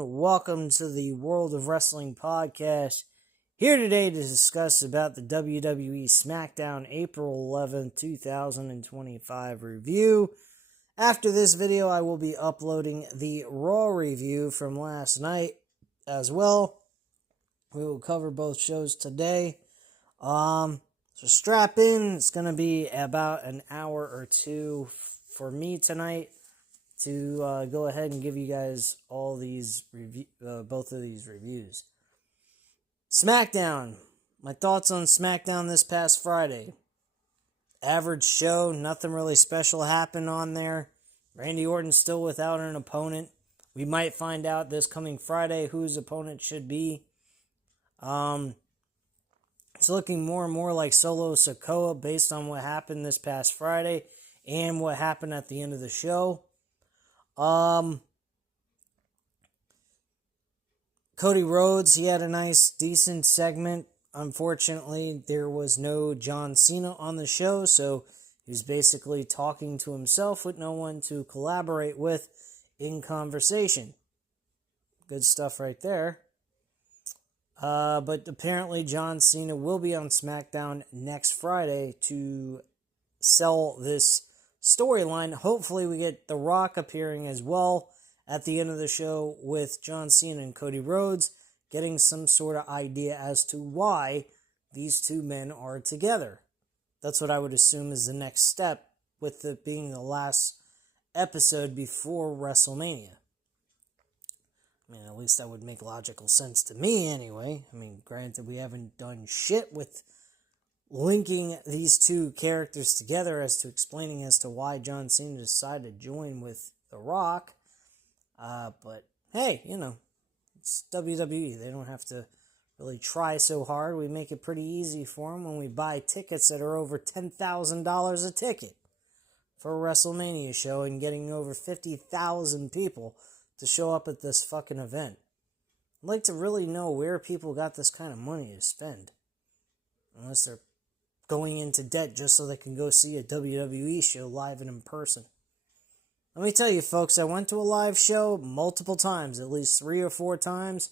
Welcome to the World of Wrestling podcast. Here today to discuss about the WWE Smackdown April 11th, 2025 review. After this video, I will be uploading the Raw review from last night as well. We will cover both shows today. So strap in. It's going to be about an hour or two for me tonight to go ahead and give you guys all these both of these reviews. Smackdown. My thoughts on Smackdown this past Friday. Average show. Nothing really special happened on there. Randy Orton still without an opponent. We might find out this coming Friday whose opponent should be. It's looking more and more like Solo Sikoa based on what happened this past Friday and what happened at the end of the show. Cody Rhodes, he had a nice, decent segment. Unfortunately, there was no John Cena on the show, so he was basically talking to himself with no one to collaborate with in conversation. Good stuff right there. But apparently John Cena will be on SmackDown next Friday to sell this storyline. Hopefully we get The Rock appearing as well at the end of the show with John Cena and Cody Rhodes, getting some sort of idea as to why these two men are together. That's what I would assume is the next step, with it being the last episode before WrestleMania. I mean, at least that would make logical sense to me anyway. I mean, granted, we haven't done shit with linking these two characters together as to explaining as to why John Cena decided to join with The Rock. But hey, you know, it's WWE. They don't have to really try so hard. We make it pretty easy for them when we buy tickets that are over $10,000 a ticket for a WrestleMania show and getting over 50,000 people to show up at this fucking event. I'd like to really know where people got this kind of money to spend. Unless they're going into debt just so they can go see a WWE show live and in person. Let me tell you, folks, I went to a live show multiple times, at least 3 or 4 times.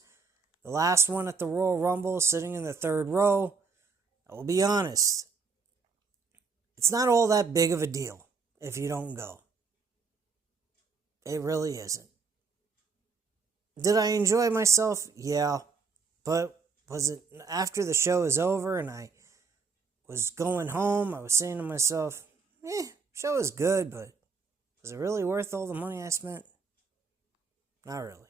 The last one at the Royal Rumble, sitting in the third row. I will be honest, it's not all that big of a deal if you don't go. It really isn't. Did I enjoy myself? Yeah. But was it after the show is over and I was going home, I was saying to myself, show is good, but was it really worth all the money I spent? Not really.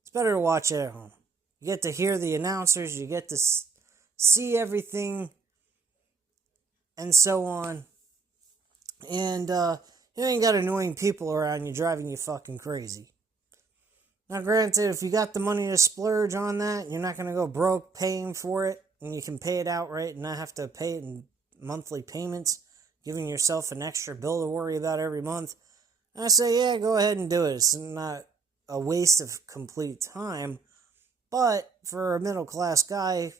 It's better to watch it at home. You get to hear the announcers, you get to see everything, and so on. And you ain't got annoying people around you driving you fucking crazy. Now, granted, if you got the money to splurge on that, you're not going to go broke paying for it, and you can pay it outright and not have to pay it in monthly payments, giving yourself an extra bill to worry about every month. And I say, yeah, go ahead and do it. It's not a waste of complete time, but for a middle-class guy,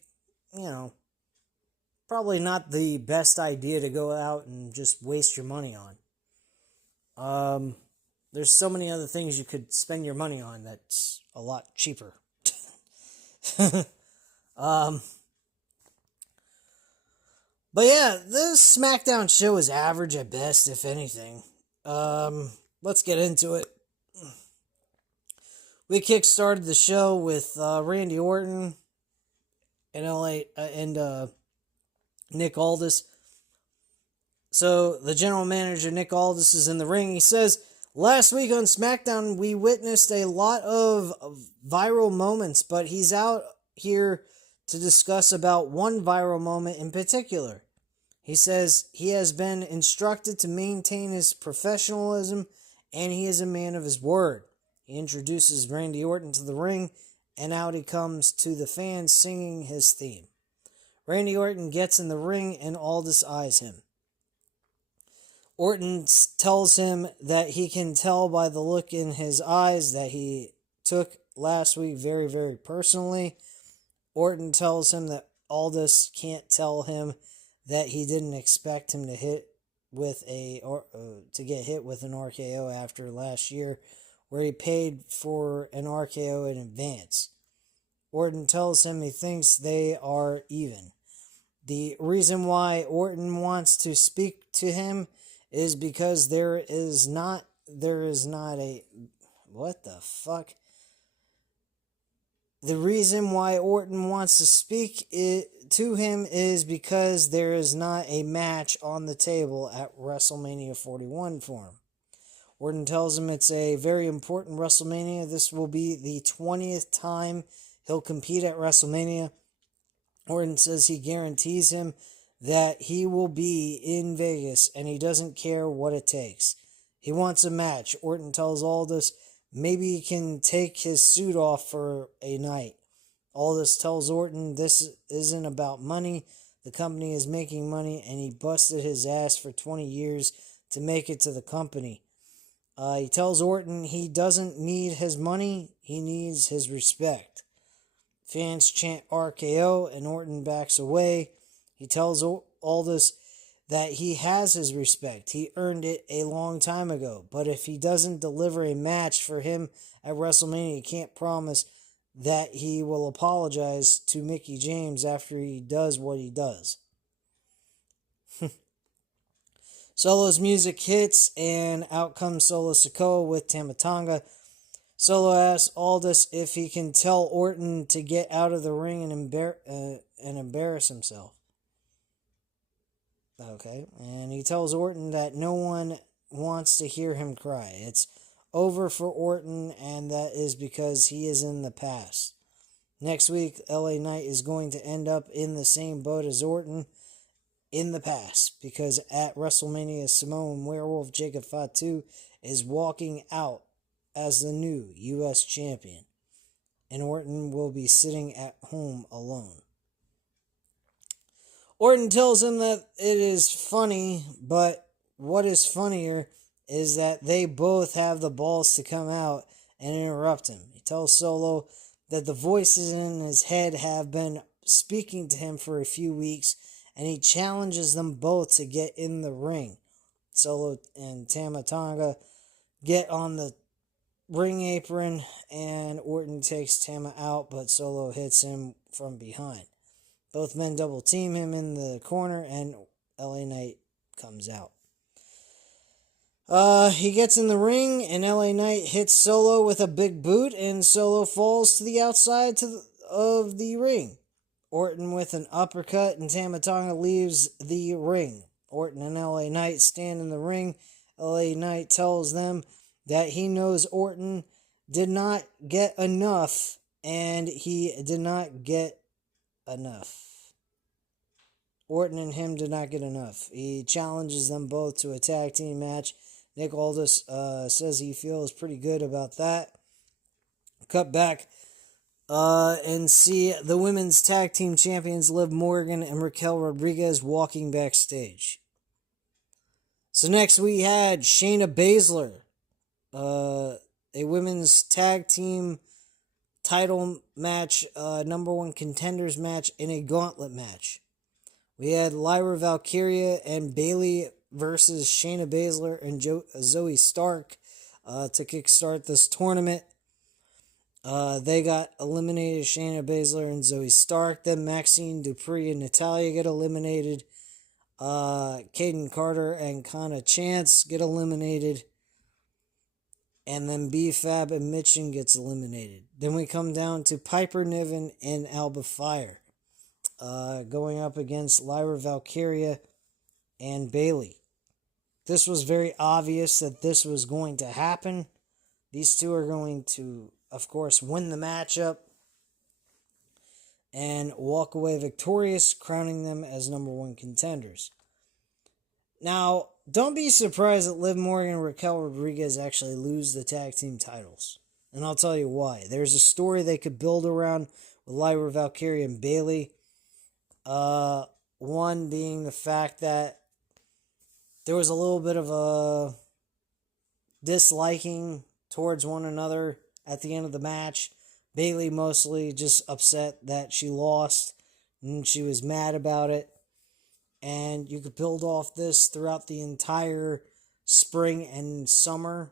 you know, probably not the best idea to go out and just waste your money on. There's so many other things you could spend your money on that's a lot cheaper. But yeah, this SmackDown show is average at best, if anything. Let's get into it. We kick-started the show with Randy Orton and Nick Aldis. So the general manager, Nick Aldis, is in the ring. He says, last week on SmackDown, we witnessed a lot of viral moments, but he's out here to discuss about one viral moment in particular. He says he has been instructed to maintain his professionalism, and he is a man of his word. He introduces Randy Orton to the ring, and out he comes to the fans singing his theme. Randy Orton gets in the ring, and Aldis eyes him. Orton tells him that he can tell by the look in his eyes that he took last week very, very personally. Orton tells him that Aldis can't tell him that he didn't expect him to get hit with an RKO after last year where he paid for an RKO in advance. Orton tells him he thinks they are even. The reason why Orton wants to speak to him is because there is not a, what the fuck? The reason why Orton wants to speak to him is because there is not a match on the table at WrestleMania 41 for him. Orton tells him it's a very important WrestleMania. This will be the 20th time he'll compete at WrestleMania. Orton says he guarantees him that he will be in Vegas and he doesn't care what it takes. He wants a match. Orton tells Aldis maybe he can take his suit off for a night. Aldis tells Orton this isn't about money. The company is making money and he busted his ass for 20 years to make it to the company. He tells Orton he doesn't need his money, he needs his respect. Fans chant RKO and Orton backs away. He tells Aldis that he has his respect. He earned it a long time ago. But if he doesn't deliver a match for him at WrestleMania, he can't promise that he will apologize to Mickie James after he does what he does. Solo's music hits, and out comes Solo Sikoa with Tama Tonga. Solo asks Aldis if he can tell Orton to get out of the ring and embarrass himself. Okay, and he tells Orton that no one wants to hear him cry. It's over for Orton, and that is because he is in the past. Next week, LA Knight is going to end up in the same boat as Orton in the past, because at WrestleMania, Samoan Werewolf Jacob Fatu is walking out as the new U.S. champion, and Orton will be sitting at home alone. Orton tells him that it is funny, but what is funnier is that they both have the balls to come out and interrupt him. He tells Solo that the voices in his head have been speaking to him for a few weeks, and he challenges them both to get in the ring. Solo and Tama Tonga get on the ring apron, and Orton takes Tama out, but Solo hits him from behind. Both men double team him in the corner, and LA Knight comes out. He gets in the ring, and LA Knight hits Solo with a big boot, and Solo falls to the outside of the ring. Orton with an uppercut, and Tama Tonga leaves the ring. Orton and LA Knight stand in the ring. LA Knight tells them that he knows Orton did not get enough, and he did not get enough. Orton and him did not get enough. He challenges them both to a tag team match. Nick Aldis says he feels pretty good about that. Cut back and see the women's tag team champions Liv Morgan and Raquel Rodriguez walking backstage. So next we had Shayna Baszler, a women's tag team title match, number one contenders match in a gauntlet match. We had Lyra Valkyria and Bayley versus Shayna Baszler and Zoe Stark to kickstart this tournament. They got eliminated, Shayna Baszler and Zoe Stark. Then Maxine Dupree and Natalya get eliminated. Kaden Carter and Kana Chance get eliminated. And then B-Fab and Mitchin gets eliminated. Then we come down to Piper Niven and Alba Fire, going up against Lyra Valkyria and Bayley. This was very obvious that this was going to happen. These two are going to, of course, win the matchup and walk away victorious, crowning them as number one contenders. Now, don't be surprised that Liv Morgan and Raquel Rodriguez actually lose the tag team titles. And I'll tell you why. There's a story they could build around with Lyra Valkyria and Bayley. One being the fact that there was a little bit of a disliking towards one another at the end of the match. Bayley mostly just upset that she lost, and she was mad about it. And you could build off this throughout the entire spring and summer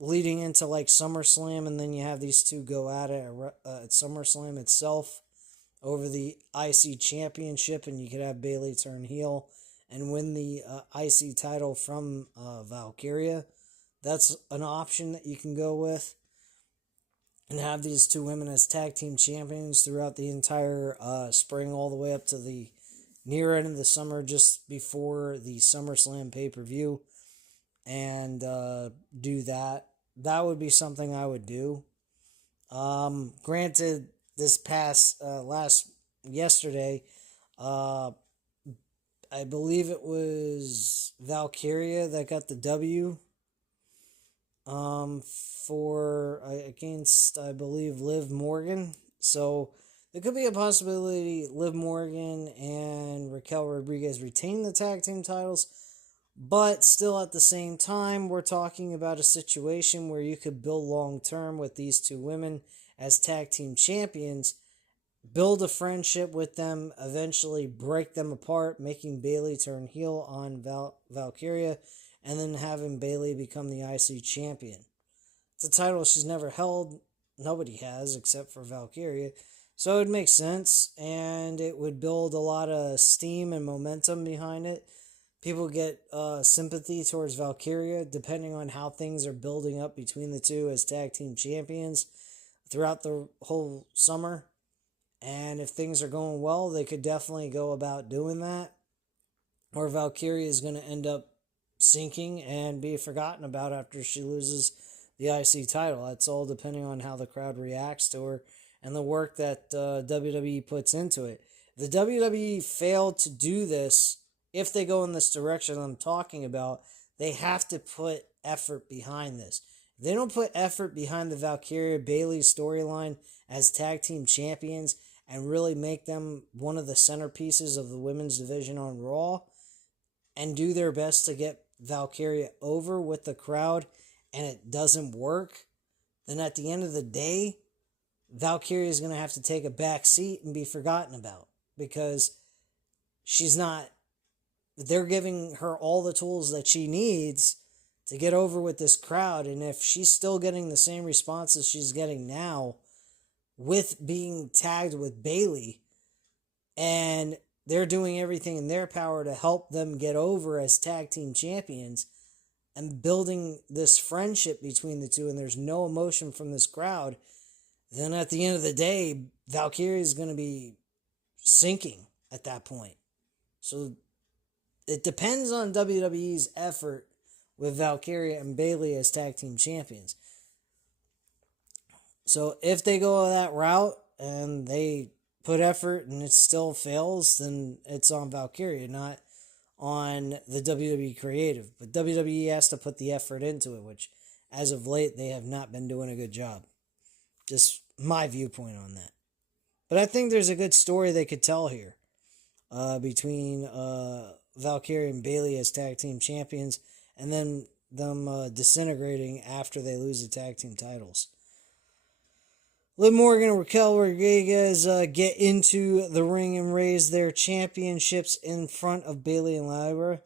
leading into like SummerSlam, and then you have these two go at it at SummerSlam itself over the IC championship, and you could have Bayley turn heel and win the IC title from Valkyria. That's an option that you can go with, and have these two women as tag team champions throughout the entire spring, all the way up to the near end of the summer, just before the SummerSlam pay-per-view, and do that. That would be something I would do. Granted, this past yesterday, I believe it was Valkyria that got the W. For against, I believe, Liv Morgan. So there could be a possibility Liv Morgan and Raquel Rodriguez retain the tag team titles, but still at the same time, we're talking about a situation where you could build long term with these two women as tag team champions, build a friendship with them, eventually break them apart, making Bayley turn heel on Valkyria, and then having Bayley become the IC champion. It's a title she's never held. Nobody has except for Valkyria. So it would make sense, and it would build a lot of steam and momentum behind it. People get sympathy towards Valkyria depending on how things are building up between the two as tag team champions throughout the whole summer. And if things are going well, they could definitely go about doing that. Or Valkyria is going to end up sinking and be forgotten about after she loses the IC title. That's all depending on how the crowd reacts to her and the work that WWE puts into it. If the WWE failed to do this, if they go in this direction I'm talking about, they have to put effort behind this. If they don't put effort behind the Valkyria Bayley storyline as tag team champions and really make them one of the centerpieces of the women's division on Raw, and do their best to get Valkyria over with the crowd, and it doesn't work, then at the end of the day, Valkyria is going to have to take a back seat and be forgotten about, because they're giving her all the tools that she needs to get over with this crowd, and if she's still getting the same responses she's getting now with being tagged with Bayley, and they're doing everything in their power to help them get over as tag team champions and building this friendship between the two, and there's no emotion from this crowd, then at the end of the day, Valkyria is going to be sinking at that point. So it depends on WWE's effort with Valkyria and Bayley as tag team champions. So if they go that route and they put effort and it still fails, then it's on Valkyria, not on the WWE creative. But WWE has to put the effort into it, which as of late they have not been doing a good job. Just my viewpoint on that. But I think there's a good story they could tell here between Valkyria and Bayley as tag team champions, and then them disintegrating after they lose the tag team titles. Liv Morgan and Raquel Rodriguez get into the ring and raise their championships in front of Bayley and Lyra.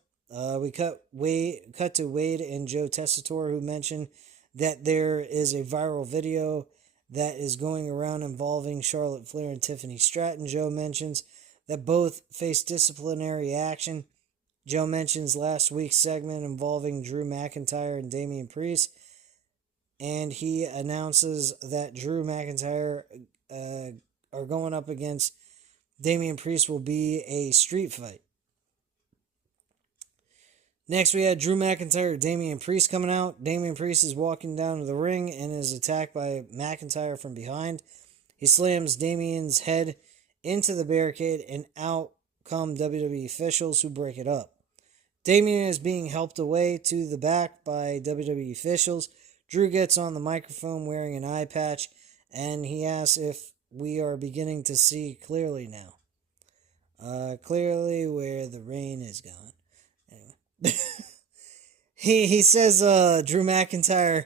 We cut to Wade and Joe Tessitore, who mentioned that there is a viral video that is going around involving Charlotte Flair and Tiffany Stratton. Joe mentions that both face disciplinary action. Joe mentions last week's segment involving Drew McIntyre and Damian Priest, and he announces that Drew McIntyre are going up against Damian Priest will be a street fight. Next, we had Drew McIntyre and Damian Priest coming out. Damian Priest is walking down to the ring and is attacked by McIntyre from behind. He slams Damian's head into the barricade, and out come WWE officials who break it up. Damian is being helped away to the back by WWE officials. Drew gets on the microphone wearing an eye patch, and he asks if we are beginning to see clearly now. Clearly where the rain is gone. Anyway. he says Drew McIntyre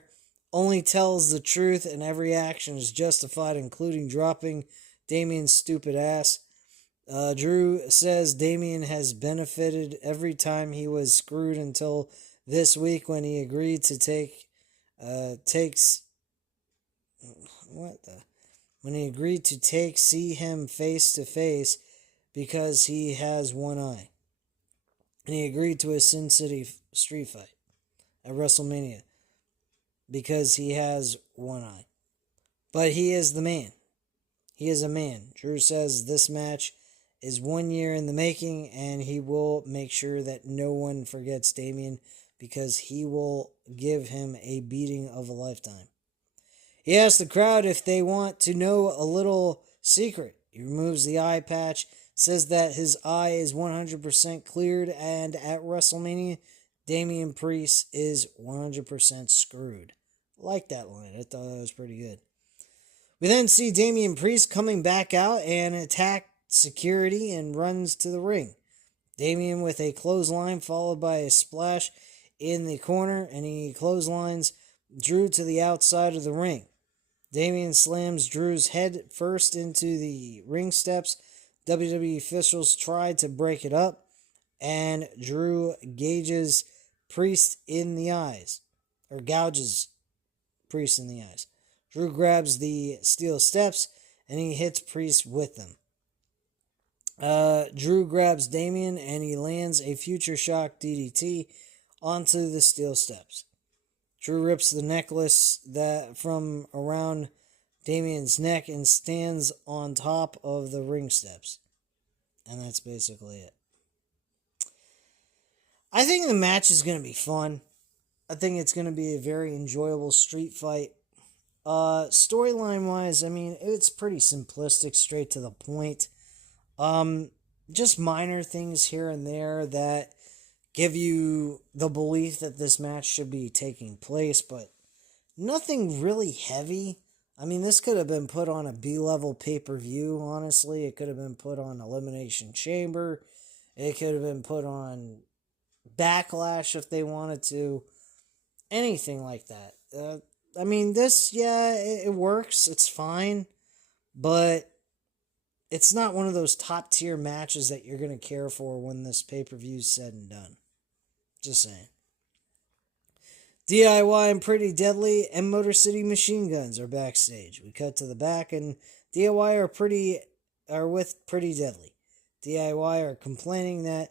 only tells the truth and every action is justified, including dropping Damian's stupid ass. Drew says Damian has benefited every time he was screwed until this week when he agreed to take takes when he agreed to see him face to face because he has one eye. And he agreed to a Sin City street fight at WrestleMania because he has one eye. But he is the man. He is a man. Drew says this match is 1 year in the making, and he will make sure that no one forgets Damian because he will give him a beating of a lifetime. He asks the crowd if they want to know a little secret. He removes the eye patch, says that his eye is 100% cleared, and at WrestleMania, Damian Priest is 100% screwed. I like that line. I thought that was pretty good. We then see Damian Priest coming back out and attack security and runs to the ring. Damian with a clothesline followed by a splash in the corner, and he clotheslines Drew to the outside of the ring. Damian slams Drew's head first into the ring steps. WWE officials tried to break it up, and Drew gauges Priest in the eyes, or gouges Priest in the eyes. Drew grabs the steel steps, and he hits Priest with them. Drew grabs Damian, and he lands a Future Shock DDT onto the steel steps. Drew rips the necklace from around Damian's neck and stands on top of the ring steps. And that's basically it. I think the match is going to be fun. I think it's going to be a very enjoyable street fight. Storyline wise, I mean, it's pretty simplistic, straight to the point. Just minor things here and there that give you the belief that this match should be taking place, but nothing really heavy. I mean, this could have been put on a B-level pay-per-view, honestly. It could have been put on Elimination Chamber. It could have been put on Backlash if they wanted to. Anything like that. I mean, this, yeah, it works. It's fine. But it's not one of those top-tier matches that you're going to care for when this pay-per-view is said and done. Just saying. DIY and Pretty Deadly and Motor City Machine Guns are backstage. We cut to the back, and DIY are with Pretty Deadly. DIY are complaining that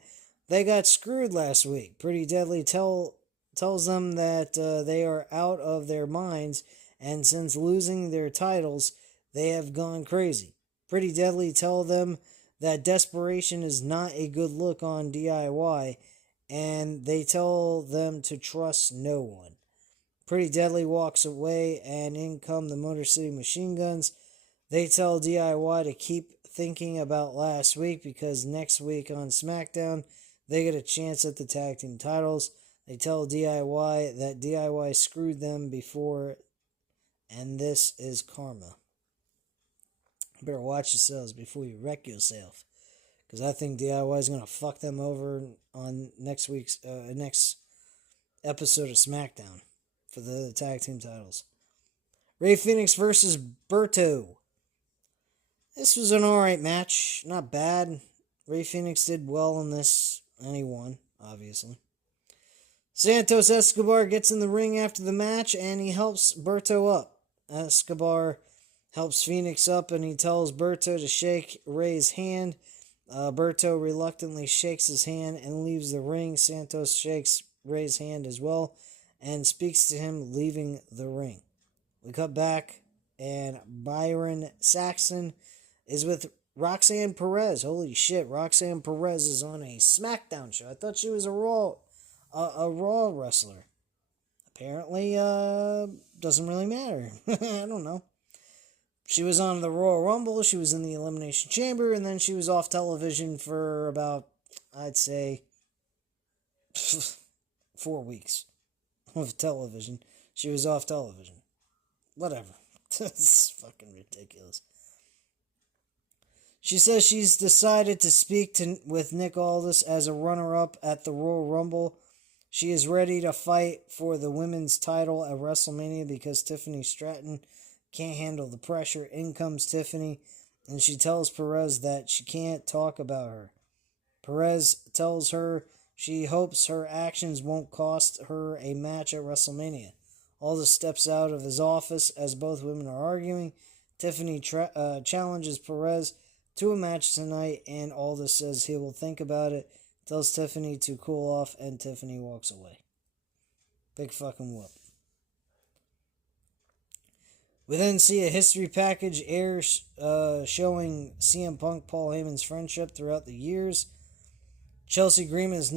they got screwed last week. Pretty Deadly tells them that they are out of their minds, and since losing their titles, they have gone crazy. Pretty Deadly tell them that desperation is not a good look on DIY, and they tell them to trust no one. Pretty Deadly walks away, and in come the Motor City Machine Guns. They tell DIY to keep thinking about last week because next week on Smackdown, they get a chance at the tag team titles. They tell DIY that DIY screwed them before, and this is karma. You better watch yourselves before you wreck yourself. Because I think DIY is going to fuck them over on next week's next episode of SmackDown for the tag team titles. Rey Fenix versus Berto. This was an alright match. Not bad. Rey Fenix did well in this. And he won, obviously. Santos Escobar gets in the ring after the match and he helps Berto up. Escobar helps Phoenix up and he tells Berto to shake Rey's hand. Berto reluctantly shakes his hand and leaves the ring. Santos shakes Rey's hand as well and speaks to him leaving the ring. We cut back and Byron Saxton is with Roxanne Perez. Holy shit, Roxanne Perez is on a SmackDown show. I thought she was a Raw wrestler. Apparently, doesn't really matter. I don't know. She was on the Royal Rumble, she was in the Elimination Chamber, and then she was off television for about, I'd say, 4 weeks of television. She was off television. Whatever. It's fucking ridiculous. She says she's decided to speak with Nick Aldis as a runner-up at the Royal Rumble. She is ready to fight for the women's title at WrestleMania because Tiffany Stratton can't handle the pressure. In comes Tiffany, and she tells Perez that she can't talk about her. Perez tells her she hopes her actions won't cost her a match at WrestleMania. Aldis steps out of his office as both women are arguing. Tiffany challenges Perez to a match tonight, and Aldis says he will think about it, tells Tiffany to cool off, and Tiffany walks away. Big fucking whoop. We then see a history package air showing CM Punk Paul Heyman's friendship throughout the years. Chelsea Green is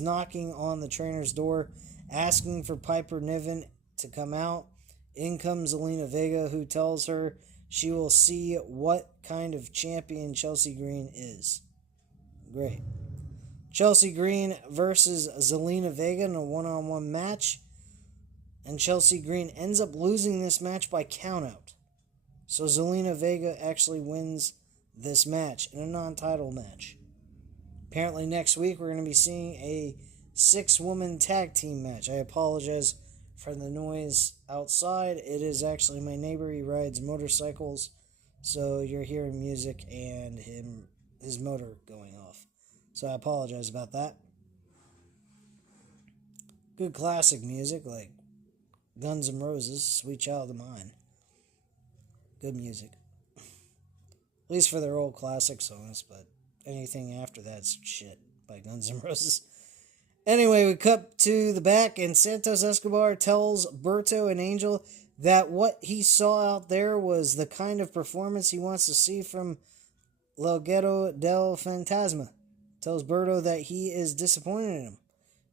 knocking on the trainer's door, asking for Piper Niven to come out. In comes Zelina Vega, who tells her she will see what kind of champion Chelsea Green is. Great. Chelsea Green versus Zelina Vega in a one-on-one match. And Chelsea Green ends up losing this match by countout. So Zelina Vega actually wins this match in a non-title match. Apparently next week we're going to be seeing a 6-woman tag team match. I apologize for the noise outside. It is actually my neighbor. He rides motorcycles. So you're hearing music and his motor going off. So I apologize about that. Good classic music like Guns N' Roses, Sweet Child of Mine. Good music. At least for their old classic songs, but anything after that's shit by Guns N' Roses. Anyway, we cut to the back, and Santos Escobar tells Berto and Angel that what he saw out there was the kind of performance he wants to see from Legado del Fantasma. Tells Berto that he is disappointed in him.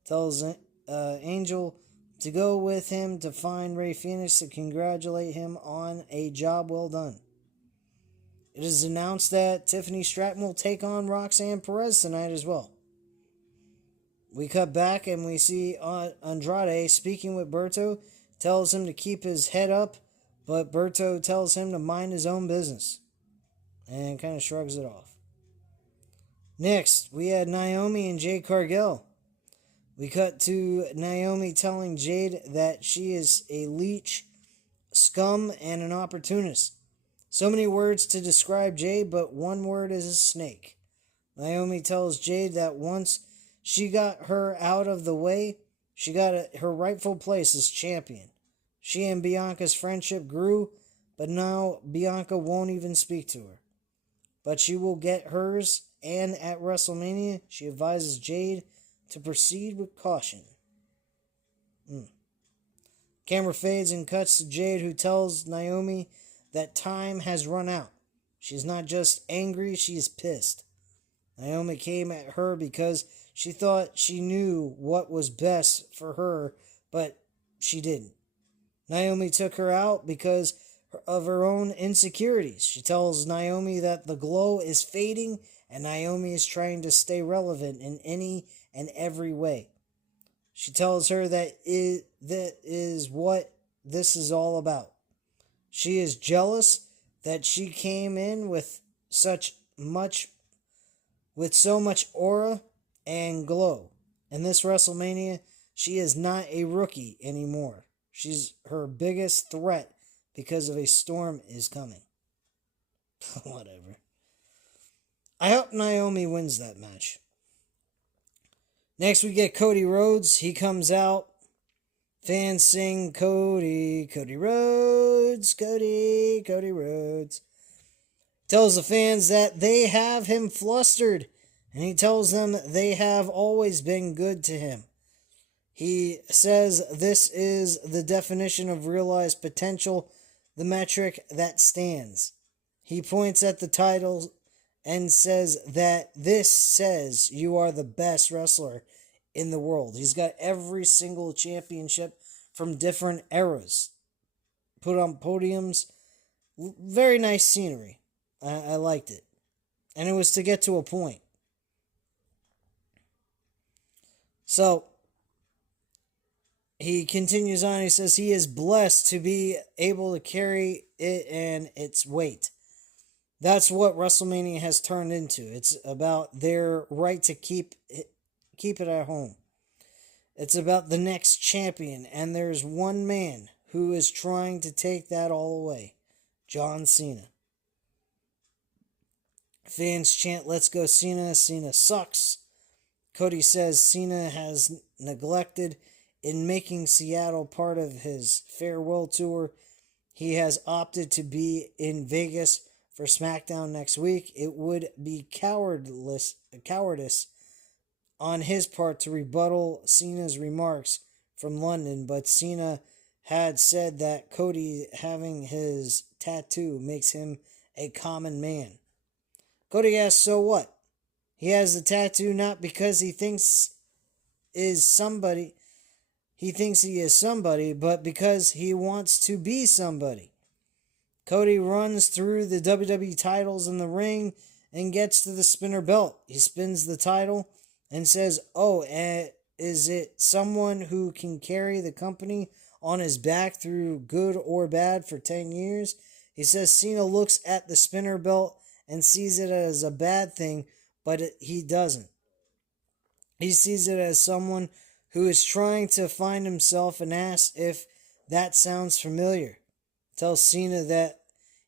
Tells Angel to go with him to find Rey Fenix to congratulate him on a job well done. It is announced that Tiffany Stratton will take on Roxanne Perez tonight as well. We cut back and we see Andrade speaking with Berto, tells him to keep his head up, but Berto tells him to mind his own business and kind of shrugs it off. Next, we had Naomi and Jade Cargill. We cut to Naomi telling Jade that she is a leech, scum, and an opportunist. So many words to describe Jade, but one word is a snake. Naomi tells Jade that once she got her out of the way, she got her rightful place as champion. She and Bianca's friendship grew, but now Bianca won't even speak to her. But she will get hers, and at WrestleMania, she advises Jade to proceed with caution. Camera fades and cuts to Jade, who tells Naomi that time has run out. She's not just angry, she's pissed. Naomi came at her because she thought she knew what was best for her, but she didn't. Naomi took her out because of her own insecurities. She tells Naomi that the glow is fading and Naomi is trying to stay relevant in any and every way. She tells her that is what this is all about. She is jealous that she came in with so much aura and glow. In this WrestleMania, she is not a rookie anymore. She's her biggest threat because of a storm is coming. Whatever. I hope Naomi wins that match. Next we get Cody Rhodes. He comes out. Fans sing Cody, Cody Rhodes, Cody, Cody Rhodes. Tells the fans that they have him flustered. And he tells them they have always been good to him. He says this is the definition of realized potential, the metric that stands. He points at the title and says that this says you are the best wrestler in the world. He's got every single championship from different eras put on podiums. Very nice scenery. I liked it. And it was to get to a point. So, he continues on. He says he is blessed to be able to carry it and its weight. That's what WrestleMania has turned into. It's about their right to keep it at home. It's about the next champion, and there's one man who is trying to take that all away. John Cena. Fans chant, "Let's go Cena, Cena sucks." Cody says Cena has neglected in making Seattle part of his farewell tour, he has opted to be in Vegas for Smackdown next week. It would be cowardice on his part to rebuttal Cena's remarks from London, but Cena had said that Cody having his tattoo makes him a common man. Cody asks, so what? He has the tattoo not because he thinks he is somebody, but because he wants to be somebody. Cody runs through the WWE titles in the ring and gets to the spinner belt. He spins the title and says, oh, is it someone who can carry the company on his back through good or bad for 10 years? He says Cena looks at the spinner belt and sees it as a bad thing, but he doesn't. He sees it as someone who is trying to find himself and asks if that sounds familiar. Tells Cena that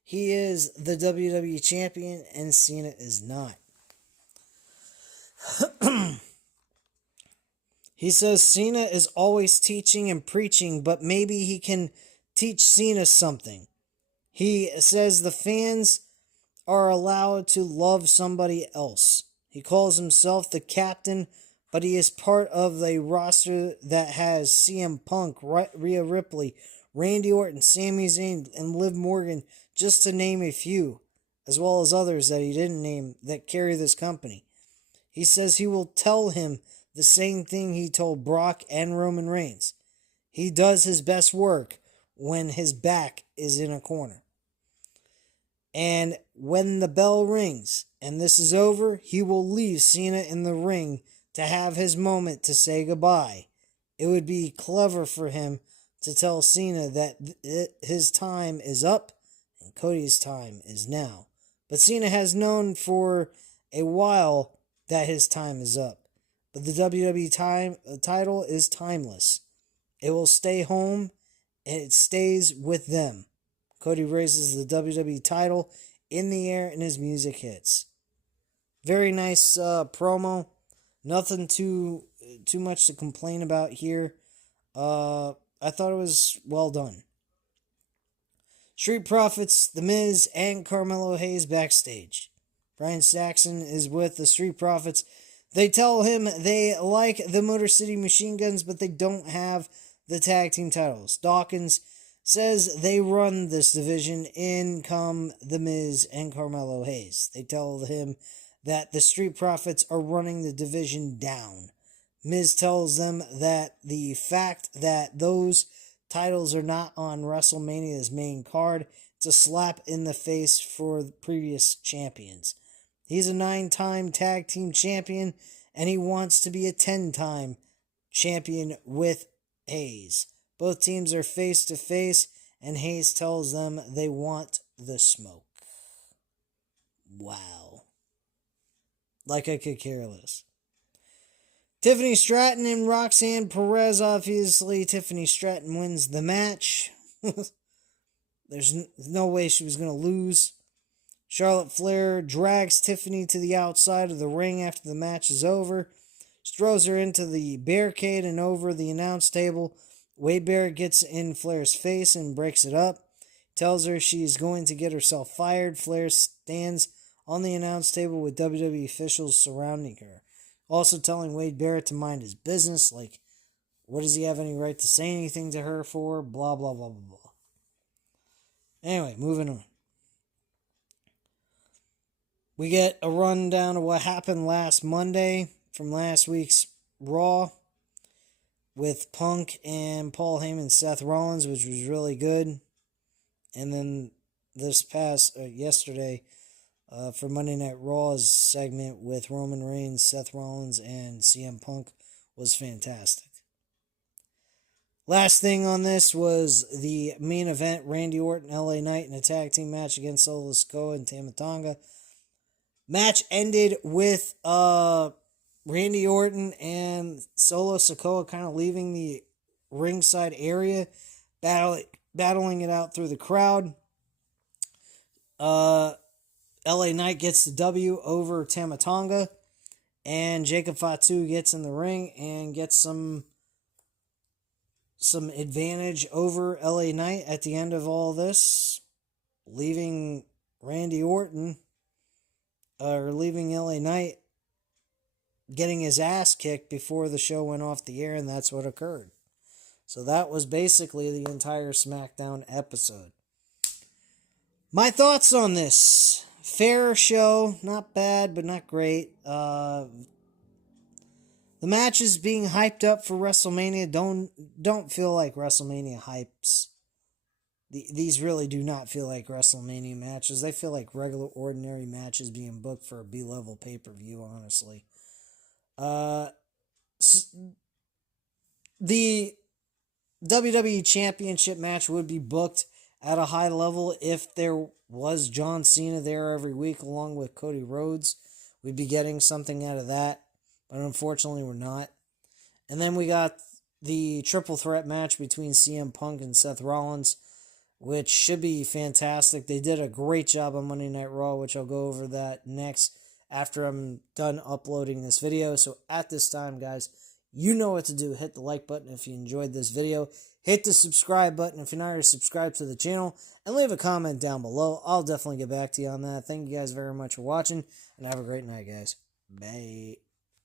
he is the WWE champion and Cena is not. He says Cena is always teaching and preaching, but maybe he can teach Cena something. He says the fans are allowed to love somebody else. He calls himself the captain, but he is part of a roster that has CM Punk, Rhea Ripley, Randy Orton, Sami Zayn, and Liv Morgan, just to name a few, as well as others that he didn't name that carry this company. He says he will tell him the same thing he told Brock and Roman Reigns. He does his best work when his back is in a corner. And when the bell rings and this is over, he will leave Cena in the ring to have his moment to say goodbye. It would be clever for him to tell Cena that his time is up and Cody's time is now. But Cena has known for a while that his time is up. But the WWE title is timeless. It will stay home and it stays with them. Cody raises the WWE title in the air and his music hits. Very nice promo. Nothing too much to complain about here. I thought it was well done. Street Profits, The Miz, and Carmelo Hayes backstage. Brian Saxon is with the Street Profits. They tell him they like the Motor City Machine Guns, but they don't have the tag team titles. Dawkins says they run this division. In come The Miz and Carmelo Hayes. They tell him that the Street Profits are running the division down. Miz tells them that the fact that those titles are not on WrestleMania's main card, it's a slap in the face for the previous champions. He's a 9-time tag team champion, and he wants to be a 10-time champion with Hayes. Both teams are face to face, and Hayes tells them they want the smoke. Wow. Like I could care less. Tiffany Stratton and Roxanne Perez. Obviously, Tiffany Stratton wins the match. There's no way she was going to lose. Charlotte Flair drags Tiffany to the outside of the ring after the match is over. She throws her into the barricade and over the announce table. Wade Barrett gets in Flair's face and breaks it up. Tells her she's going to get herself fired. Flair stands on the announce table with WWE officials surrounding her. Also telling Wade Barrett to mind his business. Like, what does he have any right to say anything to her for? Blah, blah, blah, blah, blah. Anyway, moving on. We get a rundown of what happened last Monday from last week's Raw with Punk and Paul Heyman and Seth Rollins, which was really good. And then this past yesterday for Monday Night Raw's segment with Roman Reigns, Seth Rollins, and CM Punk was fantastic. Last thing on this was the main event, Randy Orton, LA Knight in a tag team match against Solo Sikoa and Tama Tonga. Match ended with Randy Orton and Solo Sikoa kind of leaving the ringside area, battling it out through the crowd. LA Knight gets the W over Tama Tonga, and Jacob Fatu gets in the ring and gets some some advantage over LA Knight at the end of all this, leaving Randy Orton, or leaving LA Knight getting his ass kicked before the show went off the air, and that's what occurred. So that was basically the entire SmackDown episode. My thoughts on this. Fair show, not bad, but not great. The matches being hyped up for WrestleMania don't feel like WrestleMania hypes. These really do not feel like WrestleMania matches. They feel like regular, ordinary matches being booked for a B-level pay-per-view, honestly. The WWE Championship match would be booked at a high level if there was John Cena there every week along with Cody Rhodes. We'd be getting something out of that, but unfortunately we're not. And then we got the triple threat match between CM Punk and Seth Rollins, which should be fantastic. They did a great job on Monday Night Raw, which I'll go over that next after I'm done uploading this video. So at this time, guys, you know what to do. Hit the like button if you enjoyed this video. Hit the subscribe button if you're not already subscribed to the channel. And leave a comment down below. I'll definitely get back to you on that. Thank you guys very much for watching. And have a great night, guys. Bye.